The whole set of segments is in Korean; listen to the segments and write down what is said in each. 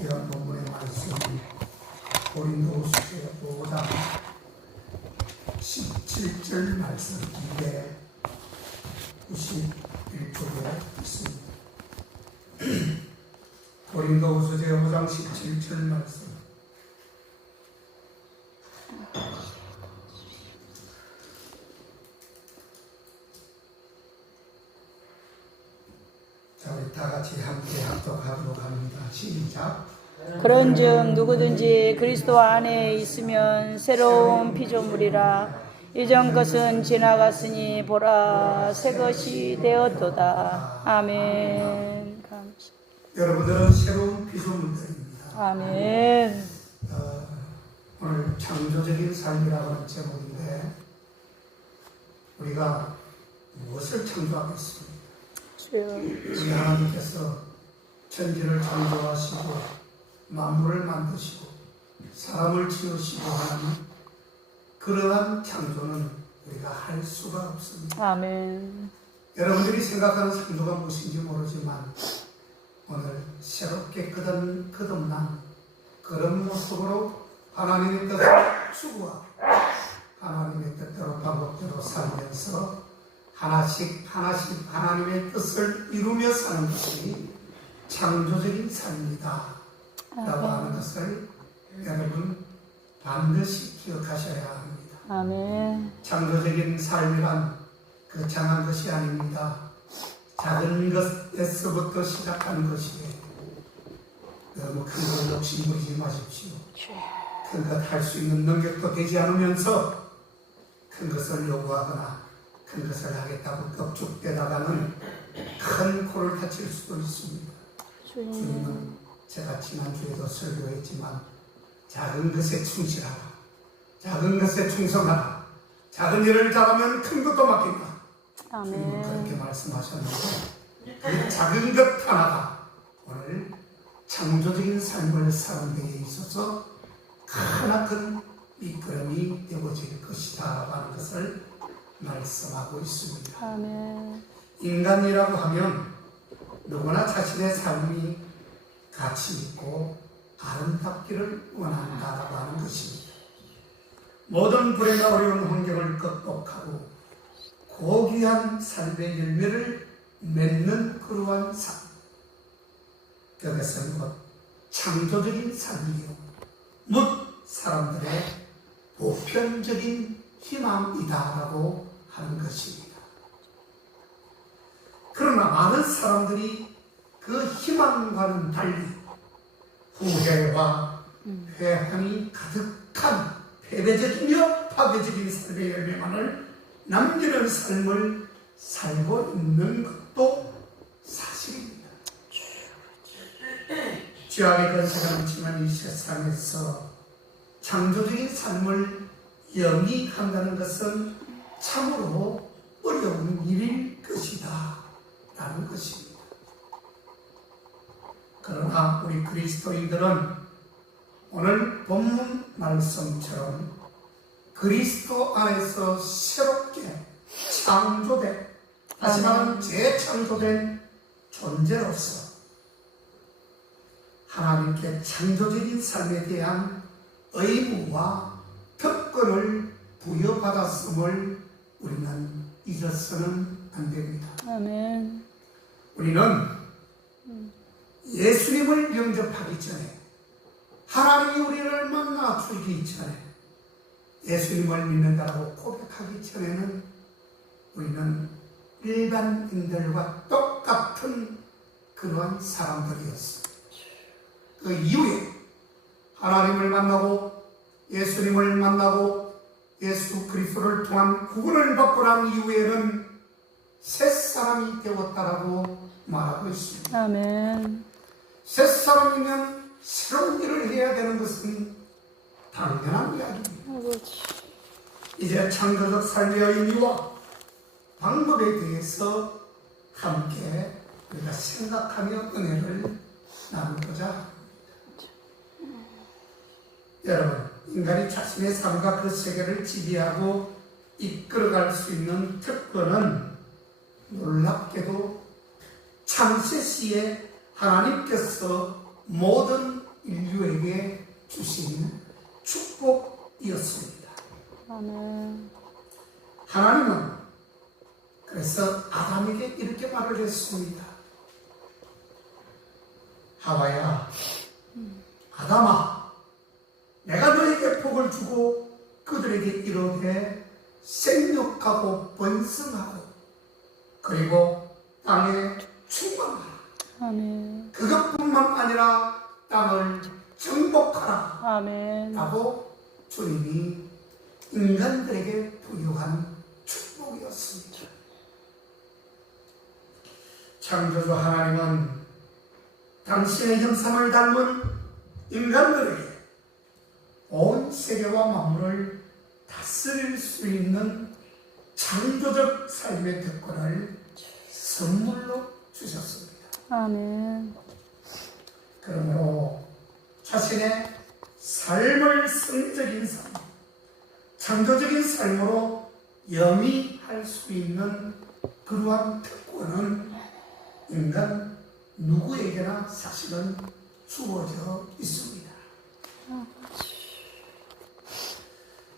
이런 본문의 말씀이 고린도후서 5장 17절 말씀 291쪽에 있습니다. 고린도후서 5장 17절 말씀. 자, 우리 다 같이 함께 합독하도록 합니다. 시작. 그런즉 누구든지 그리스도 안에 있으면 새로운 피조물이라. 이전 것은 지나갔으니 보라 새 것이 되었도다. 아멘. 감사합니다. 여러분들은 새로운 피조물들입니다. 아멘. 오늘 창조적인 삶이라고 하는 제목인데 우리가 무엇을 창조하겠습니까? 우리 하나님께서 천지를 창조하시고 만물을 만드시고 사람을 지으시고 하는 그러한 창조는 우리가 할 수가 없습니다. 아멘. 여러분들이 생각하는 창조가 무엇인지 모르지만 오늘 새롭게 거듭난 그런 모습으로 하나님의 뜻을 추구하고 하나님의 뜻대로 방법대로 살면서 하나씩 하나님의 뜻을 이루며 사는 것이 창조적인 삶이다 라고 하는 것을 여러분 반드시 기억하셔야 합니다. 아멘. 창조적인 삶이란 거창한 것이 아닙니다. 작은 것에서부터 시작하는 것이에요. 너무 큰 걸 욕심부리지 마십시오. 큰 것 할 수 있는 능력도 되지 않으면서 큰 것을 요구하거나 큰 것을 하겠다고 껍죽대다가는 큰 코를 다칠 수도 있습니다. 주님은 제가 지난주에도 설교했지만 작은 것에 충실하라, 작은 것에 충성하라, 작은 일을 잘하면 큰 것도 맡긴다. 주님은 그렇게 말씀하셨는데 그 작은 것 하나가 오늘 창조적인 삶을 사는 데에 있어서 크나큰 밑거름이 되어질 것이다 라고 하는 것을 말씀하고 있습니다. 아멘. 인간이라고 하면 누구나 자신의 삶이 가치 있고 아름답기를 원한다라고 하는 것입니다. 모든 불행과 어려운 환경을 극복하고 고귀한 삶의 열매를 맺는 그러한 삶, 그것은 곧 창조적인 삶이요 묻 사람들의 보편적인 희망이다라고 하는 것입니다. 그러나 많은 사람들이 그 희망과는 달리 후회와 회한이 가득한 패배적이며 파괴적인 삶의 열매만을 남기는 삶을 살고 있는 것도 사실입니다. 죄악의 권세가 넘치는 이 세상에서 창조적인 삶을 영위한다는 것은 참으로 어려운 일일 것이다 라는 것입니다. 그러나 우리 그리스도인들은 오늘 본문 말씀처럼 그리스도 안에서 새롭게 창조된, 다시 말하면 재창조된 존재로서 하나님께 창조적인 삶에 대한 의무와 특권을 부여받았음을 우리는 잊어서는 안 됩니다. 아멘. 우리는 예수님을 영접하기 전에, 하나님이 우리를 만나 주기 전에, 예수님을 믿는다고 고백하기 전에는 우리는 일반인들과 똑같은 그러한 사람들이었습니다. 그 이후에 하나님을 만나고 예수님을 만나고 예수 그리스도를 통한 구원을 받고 난 이후에는 새 사람이 되었다라고 말하고 있습니다. 아멘. 새 사람이면 새로운 일을 해야 되는 것은 당연한 이야기입니다. 이제 창조적 삶의 의미와 방법에 대해서 함께 우리가 생각하며 은혜를 나누고자 합니다. 여러분, 인간이 자신의 삶과 그 세계를 지배하고 이끌어갈 수 있는 특권은 놀랍게도 창세 시에 하나님께서 모든 인류에게 주신 축복이었습니다. 아멘. 하나님은 그래서 아담에게 이렇게 말을 했습니다. 하와야, 아담아, 내가 너에게 복을 주고 그들에게 이르되 생육하고 번성하고 그리고 땅에 충만하라. 아멘. 그것뿐만 아니라 땅을 정복하라 아멘. 라고 주님이 인간들에게 부여한 축복이었습니다. 창조주 하나님은 당신의 형상을 닮은 인간들에게 온 세계와 만물을 다스릴 수 있는 창조적 삶의 특권을 선물로 주셨습니다. 아멘. 그러므로 자신의 삶을 성적인 삶, 창조적인 삶으로 영위할 수 있는 그러한 특권은 인간 누구에게나 사실은 주어져 있습니다.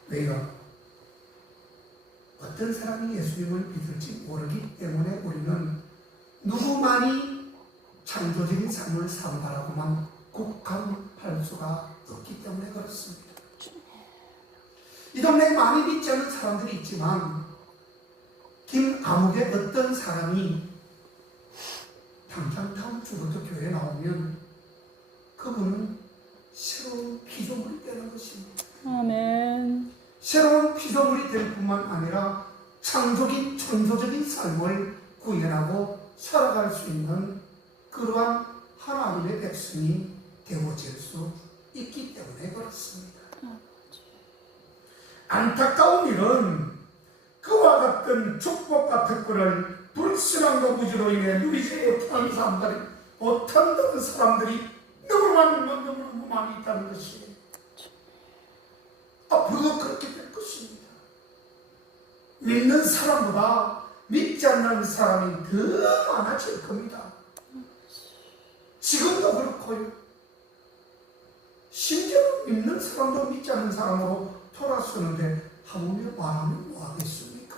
왜요? 어떤 사람이 예수님을 믿을지 모르기 때문에 우리는 누구만이 창조적인 삶을 산다라고만 국한할 수가 없기 때문에 그렇습니다. 이 동네에 많이 믿지 않는 사람들이 있지만 김아무개 어떤 사람이 당장 다음 주부터 교회에 나오면 그분은 새로운 피조물이 되는 것입니다. 아멘. 새로운 피조물이 될 뿐만 아니라 창조적인 삶을 구현하고 살아갈 수 있는 그러한 하나님의 백성이 되어질 수 있기 때문에 그렇습니다. 안타까운 일은 그와 같은 축복과 특권을 불신앙과 무지로 인해 누리지 못하는 사람들이 못한다는 사람들이 너무 많이 있다는 것이에요. 앞으로도 그렇게 될 것입니다. 믿는 사람보다 믿지 않는 사람이 더 많아질 겁니다. 지금도 그렇고요. 심지어 믿는 사람도 믿지 않는 사람으로 돌아서는데 하물며 말하면 뭐 하겠습니까?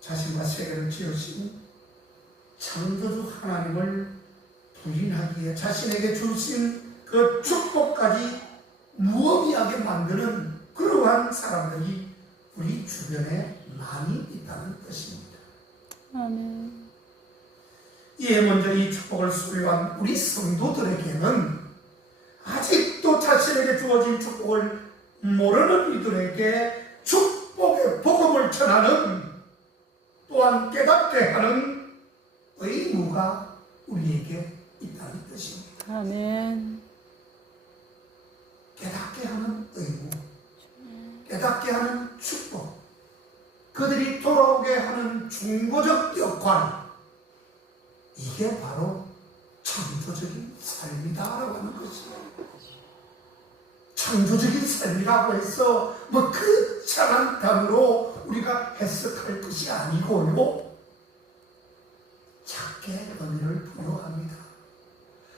자신과 세계를 지으신 창조주 하나님을 부인하기에 자신에게 주신 그 축복까지 무의미하게 만드는 그러한 사람들이 우리 주변에 많이 있다는 것입니다. 아멘. 이에 먼저 이 축복을 소유한 우리 성도들에게는 아직도 자신에게 주어진 축복을 모르는 이들에게 축복의 복음을 전하는 또한 깨닫게 하는 의무가 우리에게 있다는 것입니다. 아멘. 깨닫게 하는 의무, 깨닫게 하는 축복, 그들이 돌아오게 하는 중보적 역할, 이게 바로 창조적인 삶이다라고 하는 것이에요. 창조적인 삶이라고 해서 뭐 거창한 단어로 우리가 해석할 것이 아니고요. 작게 의미를 부여합니다.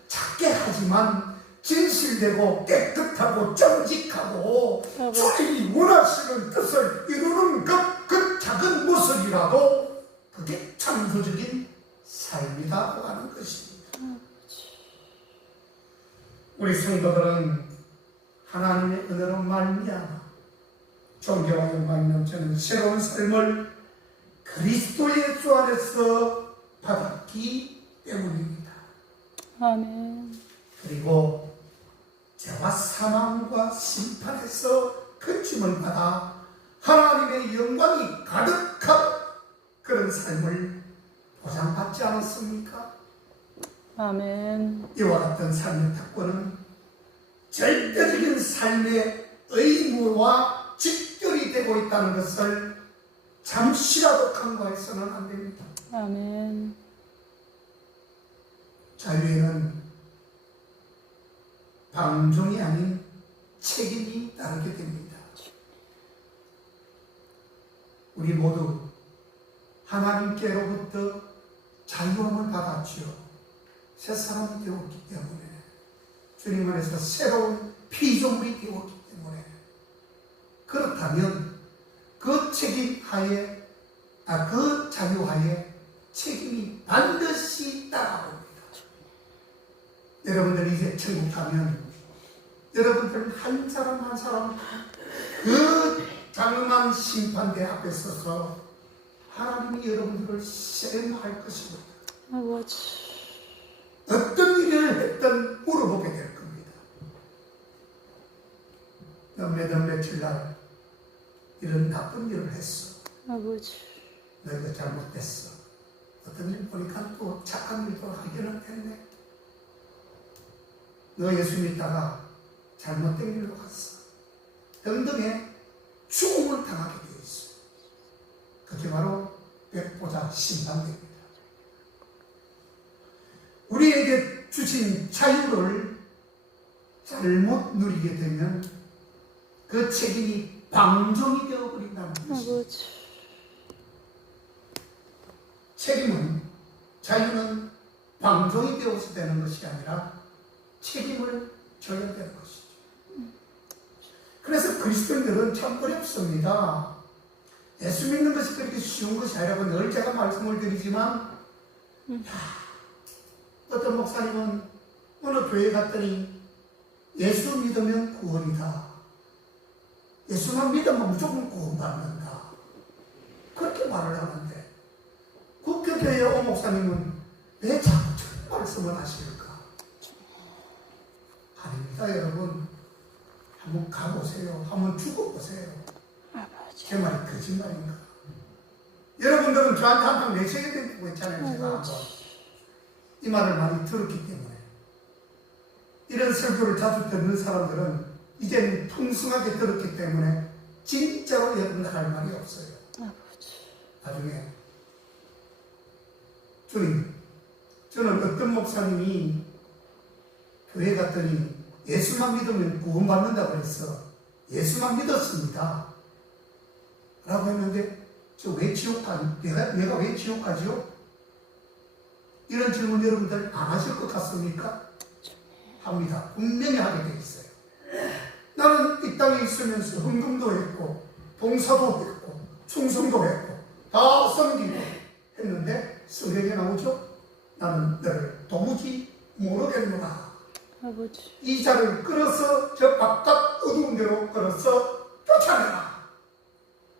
작게 하지만 진실되고 깨끗하고 정직하고 주님이 원하시는 뜻을 이루는 그 작은 모습이라도 그게 창조적인 삶이라고 하는 것입니다. 우리 성도들은 하나님의 은혜로 말미암아 존경과 영광이 넘치는 새로운 삶을 그리스도 예수 안에서 받았기 때문입니다. 아멘. 그리고 죄와 사망과 심판에서 근심을 받아 하나님의 영광이 가득한 그런 삶을 보장받지 않았습니까? 아멘. 이와 같은 삶의 특권은 절대적인 삶의 의무와 직결이 되고 있다는 것을 잠시라도 간과해서는 안 됩니다. 아멘. 자유에는 방종이 아닌 책임이 따르게 됩니다. 우리 모두 하나님께로부터 자유함을 받았지요. 새 사람이 되었기 때문에, 주님 안에서 새로운 피조물이 되었기 때문에, 그렇다면 그 책임 하에, 그 자유 하에 책임이 반드시 따라옵니다. 여러분들 이제 천국 가면 여러분들 한 사람 한 사람 그 장엄한 심판대 앞에 서서 하나님이 여러분들을 시험할 것입니다. 아버지. 어떤 일을 했든 물어보게 될 겁니다. 너 며칠 날 이런 나쁜 일을 했어. 아버지. 너희가 잘못됐어. 어떤 일 보니까 또 착한 일도 하기는 했네. 너 예수 믿다가 잘못된 일로 갔어. 등등의 죽음을 당하게 되어 있어. 그게 바로 백보자 심판입니다. 우리에게 주신 자유를 잘못 누리게 되면 그 책임이 방종이 되어버린다는 것입니다. 아버지. 책임은, 자유는 방종이 되어서 되는 것이 아니라 책임을 져야 되는 것이죠. 그래서 그리스도인들은 참 어렵습니다. 예수 믿는 것이 그렇게 쉬운 것이 아니라고 늘 제가 말씀을 드리지만, 어떤 목사님은 어느 교회 갔더니 예수 믿으면 구원이다. 예수만 믿으면 무조건 구원받는다. 그렇게 말을 하는데, 그 교회의 오 목사님은 왜 자꾸 저 말씀을 하실까? 아닙니다, 여러분. 한번 가보세요. 한번 죽어보세요. 아버지. 제 말이 거짓말인가? 여러분들은 저한테 한 방 내셔야 된다고 했잖아요. 제가 한번. 이 말을 많이 들었기 때문에. 이런 설교를 자주 듣는 사람들은 이제는 풍성하게 들었기 때문에 진짜로 여러분들 할 말이 없어요. 아버지. 나중에 주님, 저는 어떤 목사님이 교회 갔더니 예수만 믿으면 구원받는다고 해서 예수만 믿었습니다 라고 했는데, 저 왜 지옥 가지? 내가 왜 지옥 가지요? 이런 질문 여러분들 안 하실 것 같습니까? 합니다. 분명히 하게 돼 있어요. 나는 이 땅에 있으면서 헌금도 했고 봉사도 했고 충성도 했고 다 섬기고 했는데 성경에 나오죠? 나는 너를 도무지 모르겠노라. 아버지. 이 자를 끌어서 저 바깥 어두운 데로 끌어서 쫓아내라.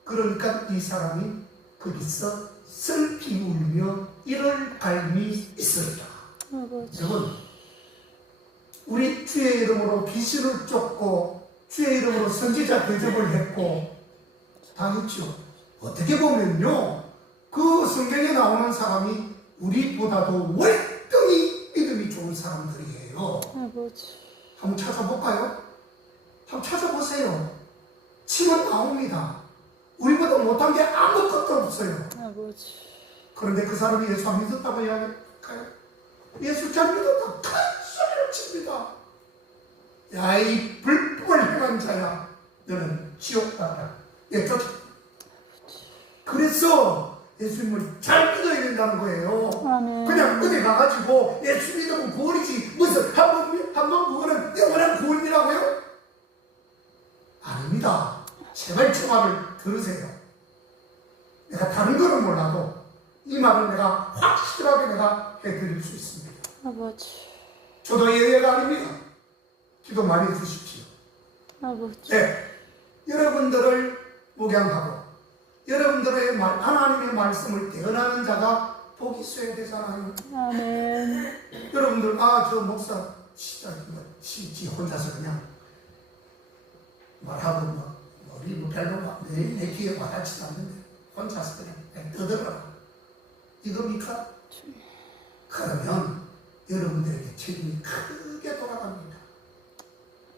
그러니까 이 사람이 거기서 슬피 울며 이를 갈미 있으리라. 아버지. 여러분, 우리 주의 이름으로 귀신을 쫓고 주의 이름으로 선지자 대접을 했고 다 했죠. 어떻게 보면요, 그 성경에 나오는 사람이 우리보다도 월등히 믿음이 좋은 사람들이에요. 아버지. 한번 찾아볼까요? 한번 찾아보세요. 치면 나옵니다. 우리보다 못한 게 아무것도 없어요. 아버지. 그런데 그 사람이 예수 안 믿었다고 이야기할까요? 예수 잘 믿었다. 큰 소리를 칩니다. 야, 이 불법을 행한 자야. 너는 지옥 가라. 쫓아. 그래서 예수님을 잘 믿어야 된다는 거예요. 아멘. 그냥 어디 가가지고 예수 믿으면 구원이지. 무슨 한번 구원은 영원한 구원이라고요? 아닙니다. 제발 저 말을 들으세요. 내가 다른 거는 몰라도 이 말을 내가 확실하게 내가 해드릴 수 있습니다. 아버지. 저도 예외가 아닙니다. 기도 많이 해주십시오. 아버지. 네, 여러분들을 목양하고 여러분들의 하나님의 말씀을 대언하는 자가 복이 있어야 되잖아요. 아멘. 여러분들, 저 목사 진짜 지 혼자서 그냥 말하고 우리 별로 내 귀에 와닿지도 않는데 혼자서 그냥 떠들어라. 이겁니까? 그러면 여러분들에게 책임이 크게 돌아갑니다.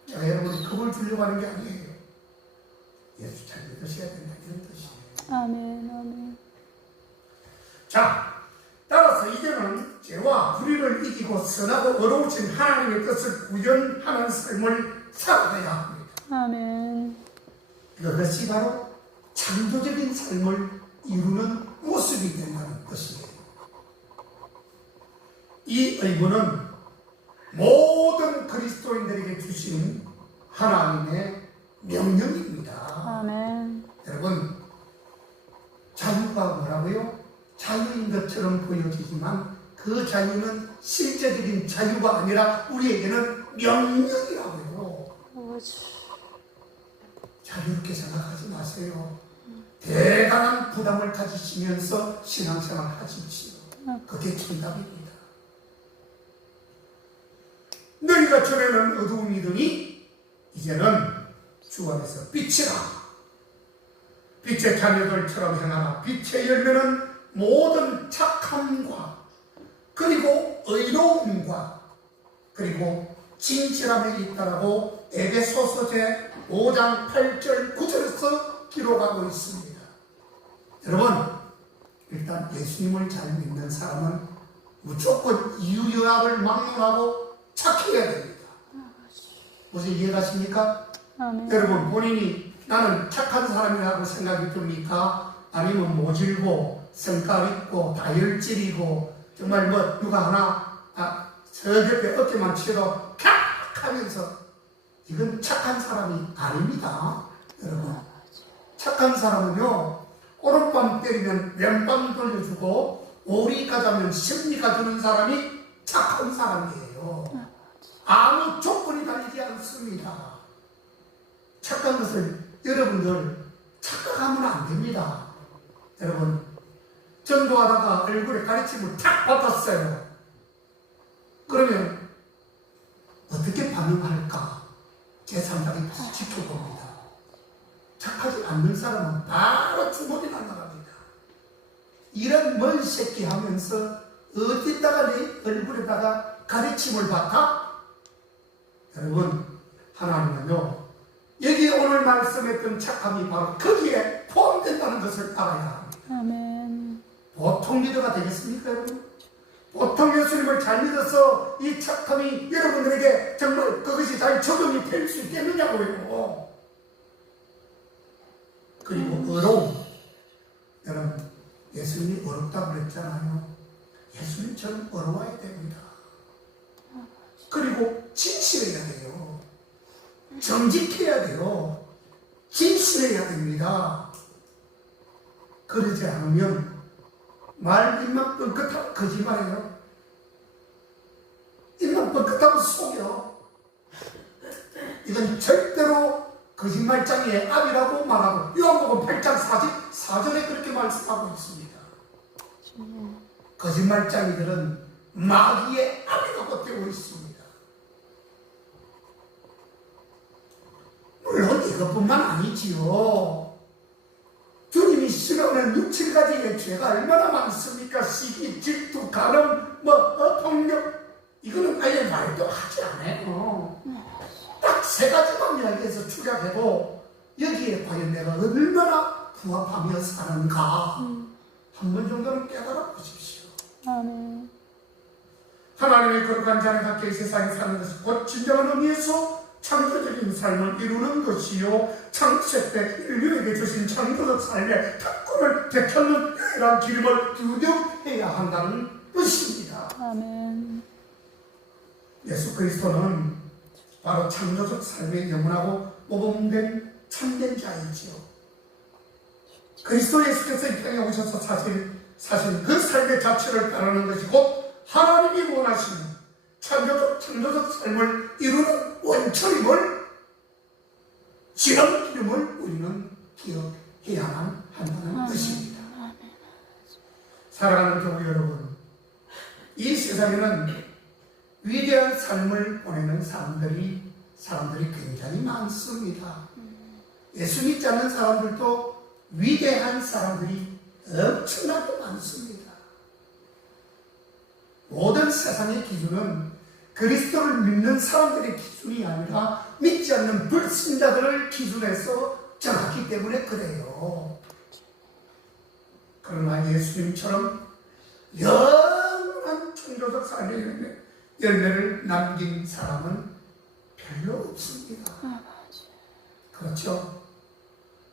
제가 여러분이 겁을 주려고 하는 게 아니에요. 예수 잘 믿으셔야 된다, 이런 뜻이에요. 아멘. 아멘. 자, 따라서 이제는 죄와 불의를 이기고 선하고 어려우신 하나님의 뜻을 구현하는 삶을 살아가야 합니다. 아멘. 그것이 바로 창조적인 삶을 이루는 모습이 된다는 것이에요. 이 의무는 모든 그리스도인들에게 주신 하나님의 명령입니다. 아멘. 여러분, 자유가 뭐라고요? 자유인 것처럼 보여지지만 그 자유는 실제적인 자유가 아니라 우리에게는 명령이라고요. 아버지. 자유롭게 생각하지 마세요. 대단한 부담을 가지시면서 신앙생활 하십시오. 그게 정답입니다. 너희가 전에는 어두움이더니 이제는 주 안에서 빛이라. 빛의 자녀들처럼 행하라. 빛의 열매는 모든 착함과 그리고 의로움과 그리고 진실함에 있다라고 에베소서 제 5장 8절 9절에서 기록하고 있습니다. 여러분, 일단 예수님을 잘 믿는 사람은 무조건 이유여합을 막론하고 착해야 됩니다. 무슨 이해가십니까? 아멘. 여러분, 본인이 나는 착한 사람이라고 생각이 듭니까? 아니면 모질고 성깔 있고 다혈질이고 정말 뭐 누가 하나 저 옆에 어깨만 치도 캬 하면서 이건 착한 사람이 아닙니다. 여러분, 착한 사람은요, 오른밤 때리면 왼밤 돌려주고 오리 가자면 십리 가주는 사람이 착한 사람이에요. 아무 조건이 달리지 않습니다. 착한 것을 여러분들 착각하면 안 됩니다. 여러분, 전도하다가 얼굴에 가르침을 탁 받았어요. 그러면 어떻게 반응할까? 제3자가 다시 지켜봅니다. 착하지 않는 사람은 바로 주먹이 날아갑니다. 이런 먼 새끼 하면서 어디다가 내 얼굴에다가 가르침을 받아? 여러분, 하나님은요, 여기 오늘 말씀했던 착함이 바로 거기에 포함된다는 것을 알아야 합니다. 아멘. 보통 리더가 되겠습니까, 여러분? 보통 예수님을 잘 믿어서 이 착함이 여러분들에게 정말 그것이 잘 적용이 될 수 있겠느냐고요. 그리고 어려움. 여러분, 예수님이 어렵다고 그랬잖아요. 예수님처럼 어려워야 됩니다. 그리고 진실해야 돼요. 정직해야 돼요. 진실해야 됩니다. 그러지 않으면 말 입만 뻥끗하고 거짓말해요. 입만 뻥끗하고 속여. 이건 절대로 거짓말장이의 압이라고 말하고 요한복음 8장 44절에 그렇게 말씀하고 있습니다. 거짓말장이들은 마귀의 압이라고 되어 있습니다. 물론 이것뿐만 아니지요. 주님이 싫어하는 6, 7가지의 죄가 얼마나 많습니까? 시기, 질투, 간음, 폭력. 이거는 아예 말도 하지 않아요. 딱 3가지만 이야기해서 축약해도 여기에 과연 내가 얼마나 부합하며 사는가 한 번 정도는 깨달아 보십시오. 아멘. 하나님의 거룩한 자녀답게 이 세상에 사는 것이 곧 진정한 의미에서 창조적인 삶을 이루는 것이요, 창세 때 인류에게 주신 창조적 삶의 특권을 되찾는 유일한 길임을 유력해야 한다는 것입니다. 아멘. 예수 그리스도는 바로 창조적 삶에 영원하고 모범된 참된 자이지요. 그리스도 예수께서 이 땅에 오셔서 사실 그 삶의 자체를 따르는 것이 곧 하나님이 원하시는 창조적 삶을 이루는 원천임을, 지름길임을 우리는 기억해야만 한다는 것입니다. 사랑하는 교우 여러분, 이 세상에는 위대한 삶을 보내는 사람들이 굉장히 많습니다. 예수 믿지 않는 사람들도 위대한 사람들이 엄청나게 많습니다. 모든 세상의 기준은 그리스도를 믿는 사람들의 기준이 아니라 믿지 않는 불신자들을 기준해서 정하기 때문에 그래요. 그러나 예수님처럼 영원한 창조적 삶의 열매를 남긴 사람은 별로 없습니다. 그렇죠?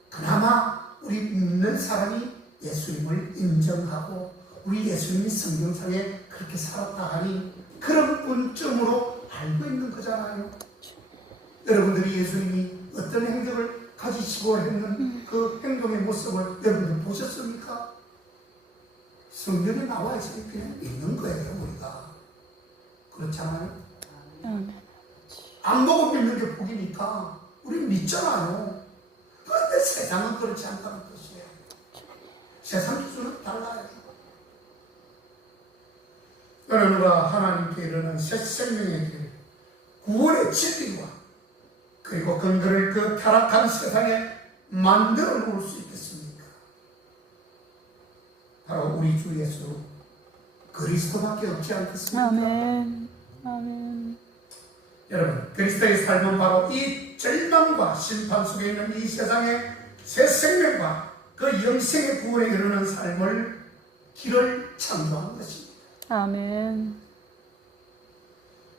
그나마 우리 믿는 사람이 예수님을 인정하고 우리 예수님이 성경상에 그렇게 살았다 하니 그런 분점으로 알고 있는 거잖아요. 여러분들이 예수님이 어떤 행동을 가지시고 했는 그 행동의 모습을 여러분들 보셨습니까? 성경에 나와 있으니 그냥 믿는 거예요, 우리가. 그렇잖아요? 아멘. 안 보고 믿는 게 복이니까 우리 믿잖아요. 그런데 세상은 그렇지 않다는 뜻이에요. 세상 기준은 달라요. 너는 누가 하나님께 이르는 새 생명의 길, 구원의 진리와 그리고 근거를 그 타락한 세상에 만들어 놓을 수 있겠습니까? 바로 우리 주 예수 그리스도밖에 없지 않겠습니까? 아멘. 아멘. 여러분, 그리스도의 삶은 바로 이 절망과 심판 속에 있는 이 세상의 새 생명과 그 영생의 구원에 이르는 삶을 길을 창조한 것입니다. 아멘.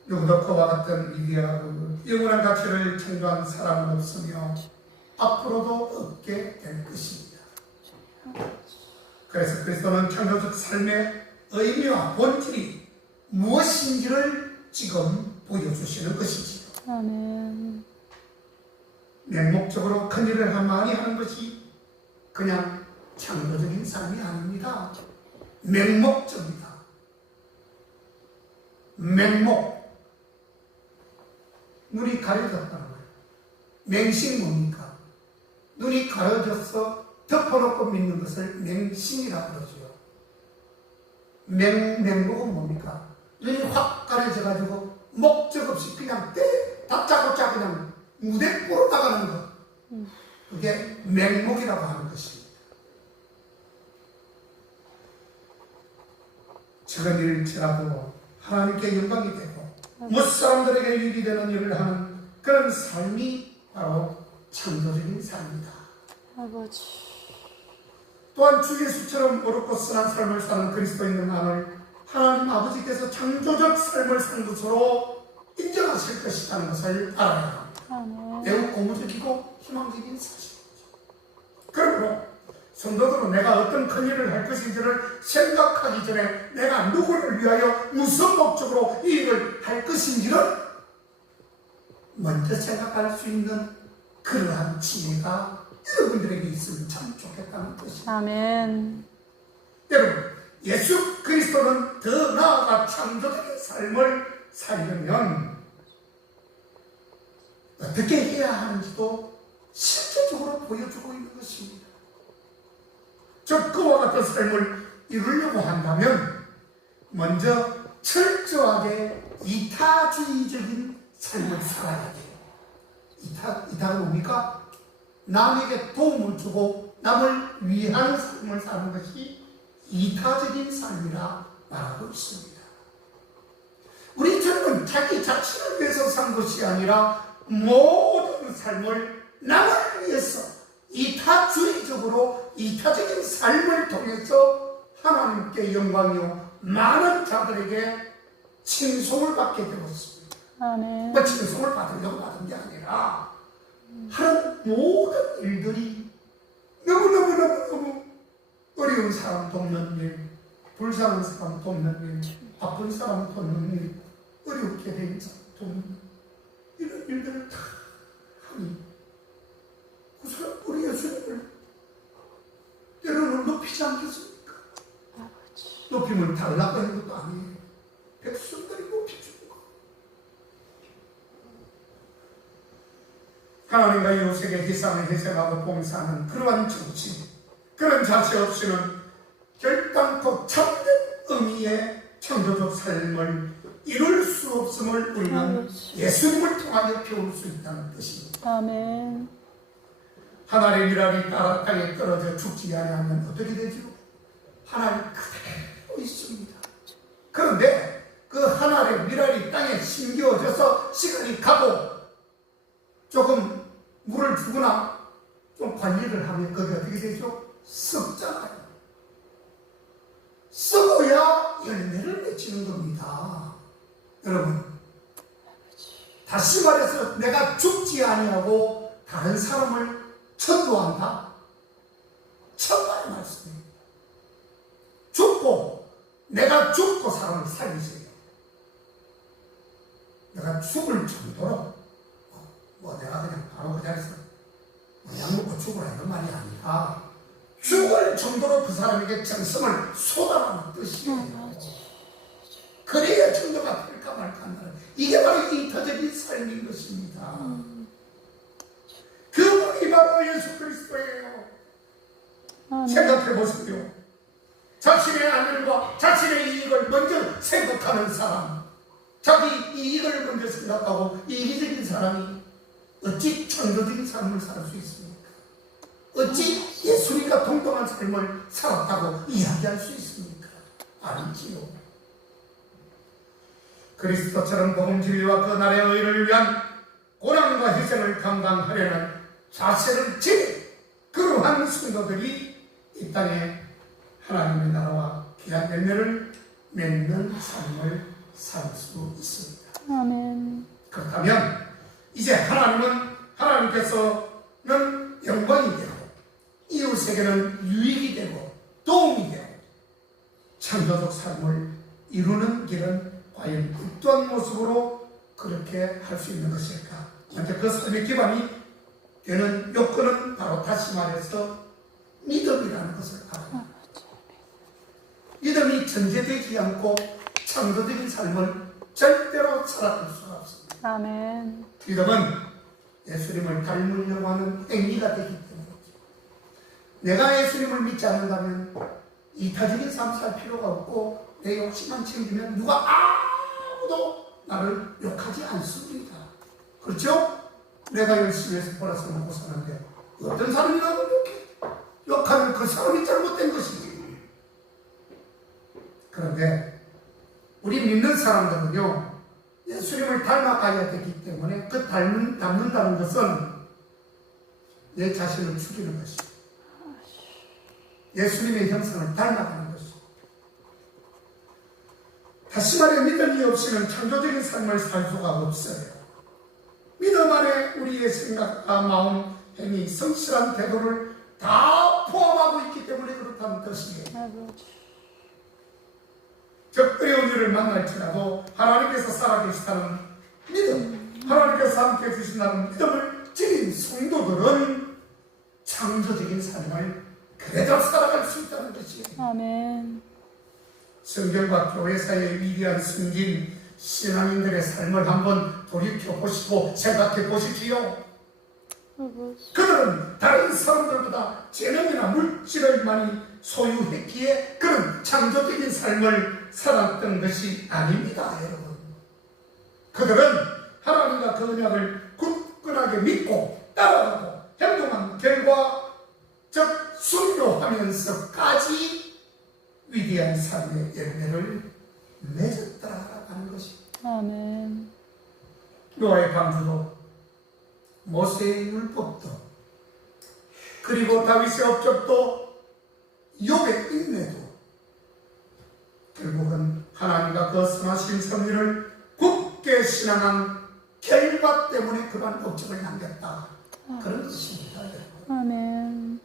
누구도 그와 같은 위대하고 영원한 가치를 창조한 사람은 없으며 앞으로도 없게 될 것입니다. 그래서 그리스도는 창조적 삶의 의미와 본질이 무엇인지를 지금 보여주시는 것이지요. 아멘. 맹목적으로 큰 일을 많이 하는 것이 그냥 창조적인 삶이 아닙니다. 맹목적입니다. 맹목. 눈이 가려졌다는 거예요. 맹신 뭡니까? 눈이 가려져서 덮어놓고 믿는 것을 맹신이라고 그러죠. 맹목은 뭡니까? 눈이 확 가려져가지고 목적 없이 그냥 다짜고짜 그냥 무대뽀로 나가는 것. 그게 맹목이라고 하는 것입니다. 적은 일일지라도 하나님께 영광이 되고 못 사람들에게 유익이 되는 일을 하는 그런 삶이 바로 창조적인 삶이다. 아버지. 또한 주 예수처럼 어렵고 선한 삶을 사는 그리스도인들만을 하나님 아버지께서 창조적 삶을 산 것으로 인정하실 것이라는 것을 알아야 합니다. 아멘. 매우 고무적이고 희망적인 사실이죠. 그러므로 성도들은 내가 어떤 큰 일을 할 것인지를 생각하기 전에 내가 누구를 위하여 무슨 목적으로 이 일을 할 것인지를 먼저 생각할 수 있는 그러한 지혜가 여러분들에게 있으면 참 좋겠다는 것입니다. 아멘. 여러분, 예수 그리스도는 더 나아가 창조적인 삶을 살려면 어떻게 해야 하는지도 실제적으로 보여주고 있는 것입니다. 즉 그와 같은 삶을 이루려고 한다면 먼저 철저하게 이타주의적인 삶을 살아야 돼요. 이타가 뭡니까? 남에게 도움을 주고 남을 위하는 삶을 사는 것이 이타적인 삶이라 말하고 있습니다. 우리 젊은 자기 자신을 위해서 산 것이 아니라 모든 삶을 남을 위해서 이타주의적으로 이타적인 삶을 통해서 하나님께 영광이요 많은 자들에게 칭송을 받게 되었습니다. 아멘. 그 칭송을 받으려고 받은 게 아니라 하는 모든 일들이 너무너무 어려운 사람 돕는 일, 불쌍한 사람 돕는 일, 아픈 사람 돕는 일, 어렵게 된 사람 돕는 일, 이런 일들을 다 하니 그 사람 우리 예수님을 때로는 높이지 않겠습니까? 아버지. 높이면 달라고 하는 것도 아니에요. 백성들이 높이주는 거. 하나님과 이웃에게 희생을 희생하고 봉사하는 그러한 정신, 그런 자세 없이는 결단코 참된 의미의 창조적 삶을 이룰 수 없음을 우리는 예수님을 통하여 배울 수 있다는 뜻입니다. 아멘. 하나님의 미랄이 따라 땅에 떨어져 죽지 아니하면 어떻게 되죠? 하나님 그대로 있습니다. 그런데 그 하나님의 미랄이 땅에 심겨져서 시간이 가고 조금 물을 주거나 좀 관리를 하면 그게 어떻게 되죠? 썩잖아요. 썩어야 열매를 맺히는 겁니다. 여러분, 다시 말해서 내가 죽지 아니하고 다른 사람을 천도한다? 천만의 말씀입니다. 죽고 내가 죽고 사람을 살리세요. 내가 죽을 정도로 내가 그냥 바로 그 자리에서 약 먹고 죽으라 이런 말이 아니라 죽을 정도로 그 사람에게 정성을 쏟아라는 뜻이에요. 그래야 정도가 될까 말까 한다는, 이게 바로 이타적인 삶인 것입니다. 그분이 바로 예수 그리스도예요. 생각해 보세요. 자신의 안위와 자신의 이익을 먼저 생각하는 사람, 자기 이익을 먼저 생각하고 이기적인 사람이 어찌 창조적인 삶을 살 수 있습니까? 어찌 예수님과 동등한 삶을 살았다고 이야기할 수 있습니까? 아니지요. 그리스도처럼 복음 진리와 그 나라의 의를 위한 고난과 희생을 감당하려는 자세를 지닌 그러한 성도들이 이 땅에 하나님의 나라와 귀한 열매를 맺는 삶을 살 수 있습니다. 아멘. 그렇다면 이제 하나님께서는 영광이 되고 이웃에게는 유익이 되고 도움이 되고 창조적 삶을 이루는 길은 과연 어떠한 모습으로 그렇게 할 수 있는 것일까? 먼저 그 삶의 기반이 되는 요건은 바로 다시 말해서 믿음이라는 것을 알아요. 믿음이 전제되지 않고 창조적인 삶을 절대로 살아갈 수가 없습니다. 아멘. 믿음은 예수님을 닮으려고 하는 행위가 되기 때문이죠. 내가 예수님을 믿지 않는다면 이타적인 삶 살 필요가 없고 내 욕심만 챙기면 누가 아무도 나를 욕하지 않습니다. 그렇죠? 내가 열심히 해서 벌어서 먹고 사는데 어떤 사람이 나를 욕하면 그 사람이 잘못된 것이지. 그런데 우리 믿는 사람들은요, 예수님을 닮아가야 되기 때문에 그 닮는다는 것은 내 자신을 죽이는 것이고 예수님의 형상을 닮아가는 것이고, 다시 말해 믿음이 없이는 창조적인 삶을 살 수가 없어요. 믿음 안에 우리의 생각과 마음, 행위, 성실한 태도를 다 포함하고 있기 때문에 그렇다는 뜻이에요. 적그리운 일을 만날지라도 하나님께서 살아계시다는 믿음, 하나님께서 함께 해주신다는 믿음을 지닌 성도들은 창조적인 삶을 그래도 살아갈 수 있다는 것이에요. 아멘. 성경과 교회 사이의 위대한 숨긴 신앙인들의 삶을 한번 돌이켜보시고 생각해 보십시오. 그들은 다른 사람들보다 재능이나 물질을 많이 소유했기에 그런 창조적인 삶을 살았던 것이 아닙니다, 여러분. 그들은 하나님과 그 언약을 굳건하게 믿고 따라가고 행동한 결과, 즉 순교하면서까지 위대한 삶의 열매를 맺었다라는 것입니다. 아멘. 노아의 방주도 모세의 율법도 그리고 다윗의 업적도 욥의 인내도 결국은 하나님과 그 선하신 섭리를 굳게 신앙한 결과 때문에 그러한 업적을 남겼다. 그런 것입니다. 아멘.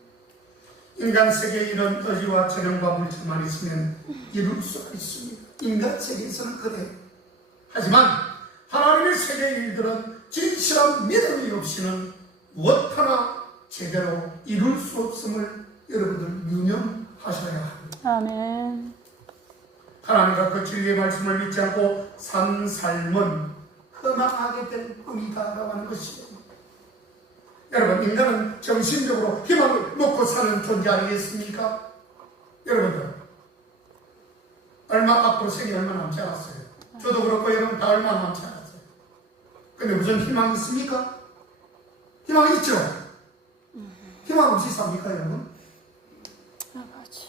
인간 세계에 이런 의지와 재능과 물질만 있으면 이룰 수가 있습니다. 인간 세계에서는 그래요. 하지만 하나님의 세계의 일들은 진실한 믿음이 없이는 무엇 하나 제대로 이룰 수 없음을 여러분들 유념하셔야 합니다. 아멘. 하나님과 그 진리의 말씀을 믿지 않고 산 삶은 허망하게 될 뿐이다라고 하는 것이에요. 여러분, 인간은 정신적으로 희망을 먹고 사는 존재 아니겠습니까? 여러분들, 얼마 앞으로 생이 얼마 남지 않았어요. 저도 그렇고 여러분 다 얼마 남지 않았어요. 근데 무슨 희망이 있습니까? 희망이 있죠? 희망 없이 삽니까, 여러분? 아버지.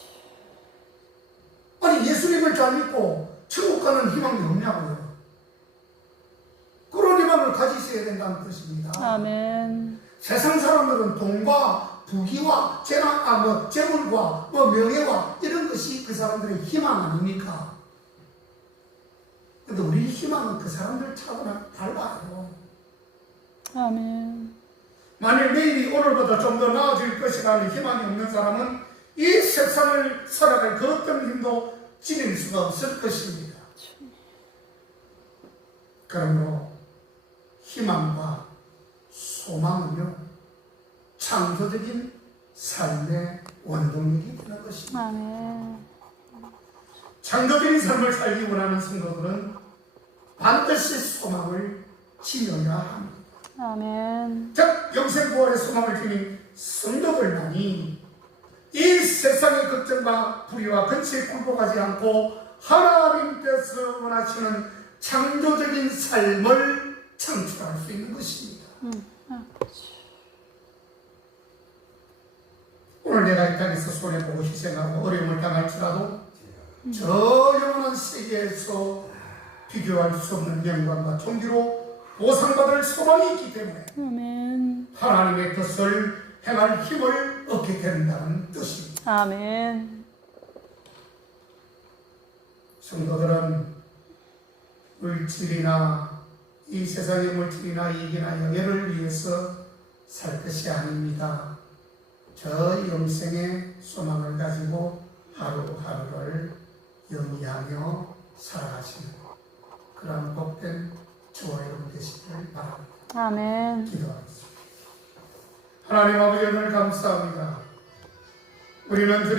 아니, 예수님을 잘 믿고 천국 가는 희망이 없냐고요. 그런 희망을 가지셔야 된다는 뜻입니다. 아멘. 세상 사람들은 돈과 부귀와 재물과 명예와 이런 것이 그 사람들의 희망 아닙니까? 근데 우리 희망은 그 사람들 차고는 달라요. 아멘. 만일 내일이 오늘보다 좀 더 나아질 것이라는 희망이 없는 사람은 이 세상을 살아갈 그 어떤 힘도 지닐 수가 없을 것입니다. 그러므로 희망과 소망은요, 창조적인 삶의 원동력이 되는 것입니다. 아멘. 창조적인 삶을 살기 원하는 성도들은 반드시 소망을 지녀야 합니다. 아멘. 즉 영생부활의 소망을 지닌 성도들만이 이 세상의 걱정과 불의와 근처에 굴복하지 않고 하나님께서 원하시는 창조적인 삶을 창출할 수 있는 것입니다. 아버지. 오늘 내가 이 땅에서 손해보고 희생하고 어려움을 당할지라도 저 영원한 세계에서 비교할 수 없는 영광과 존귀로 보상받을 소망이 있기 때문에 아멘. 하나님의 뜻을 행할 힘을 얻게 된다는 뜻입니다. 아멘. 성도들은 물질이나 이 세상의 물질이나 이익이나 영예를 위해서 살 것이 아닙니다. 저 영생의 소망을 가지고 하루하루를 영위하며 살아가시는 그런 복된 저와 여러분 되시기를 바랍니다. 아멘. 기도하겠습니다. 하나님 아버지 오늘 감사합니다. 우리는